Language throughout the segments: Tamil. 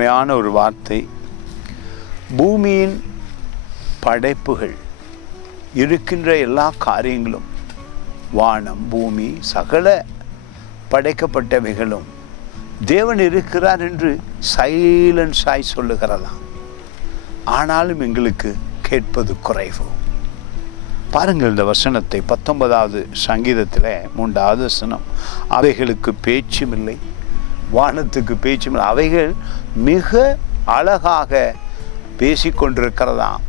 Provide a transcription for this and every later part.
அருமையான ஒரு வார்த்தை. பூமியின் படைப்புகள் இருக்கின்ற எல்லா காரியங்களும், வானம் பூமி சகல படைக்கப்பட்டவைகளும் தேவன் இருக்கிறார் என்று சைலன்ஸாய் சொல்லுகிறதாம். ஆனாலும் எங்களுக்கு கேட்பது குறைவு. பாருங்கள் இந்த வசனத்தை, 19வது சங்கீதத்தில் 3வது வசனம். அவைகளுக்கு பேச்சும் இல்லை, வானத்துக்கு பேச்சும் இல்லை, அவைகள் மிக அழகாக பேசிக்கொண்டிருக்கிறதாம்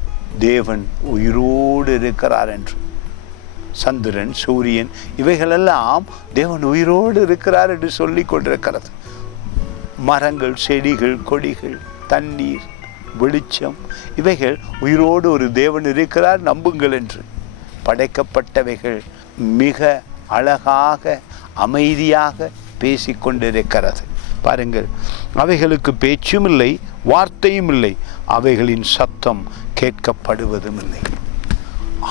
தேவன் உயிரோடு இருக்கிறார் என்று. சந்திரன் சூரியன் இவைகளெல்லாம் தேவன் உயிரோடு இருக்கிறார் என்று சொல்லி கொண்டிருக்கிறது. மரங்கள் செடிகள் கொடிகள் தண்ணீர் வெளிச்சம் இவைகள் உயிரோடு ஒரு தேவன் இருக்கிறார் நம்புங்கள் என்று. படைக்கப்பட்டவைகள் மிக அழகாக அமைதியாக பேசிக்கொண்டிருக்கிறது. பாருங்கள், அவைகளுக்கு பேச்சும் இல்லை, வார்த்தையும் இல்லை, அவைகளின் சத்தம் கேட்கப்படுவதும் இல்லை.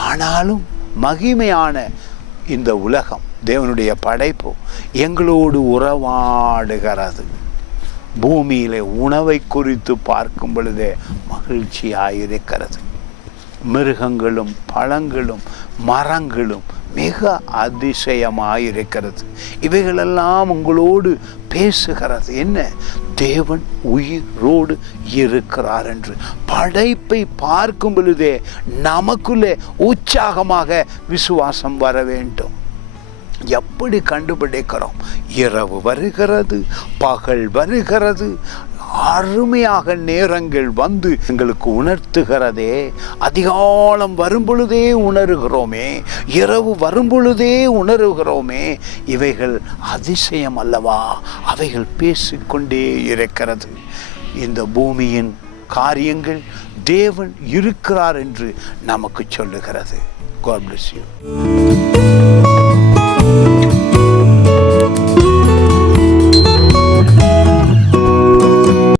ஆனாலும் மகிமையான இந்த உலகம், தேவனுடைய படைப்பு எங்களோடு உறவாடுகிறது. பூமியிலே உணவை குறித்து பார்க்கும் பொழுதே மகிழ்ச்சியாயிருக்கிறது. மிருகங்களும் பழங்களும் மரங்களும் மிக அதிசயமாயிருக்கிறது. இவைகளெல்லாம் உங்களோடு பேசுகிறது. என்ன? தேவன் உயிரோடு இருக்கிறார் என்று. படைப்பை பார்க்கும் பொழுதே நமக்குள்ளே உற்சாகமாக விசுவாசம் வர வேண்டும். எப்படி கண்டுபிடிக்கிறோம்? இரவு வருகிறது, பகல் வருகிறது, அருமையாக நேரங்கள் வந்து எங்களுக்கு உணர்த்துகிறதே. அதிகாலம் வரும் பொழுதே உணர்கிறோமே, இரவு வரும் பொழுதே உணர்கிறோமே. இவைகள் அதிசயம் அல்லவா? அவைகள் பேசிக்கொண்டே இருக்கிறது. இந்த பூமியின் காரியங்கள் தேவன் இருக்கிறார் என்று நமக்கு சொல்லுகிறது. God bless you.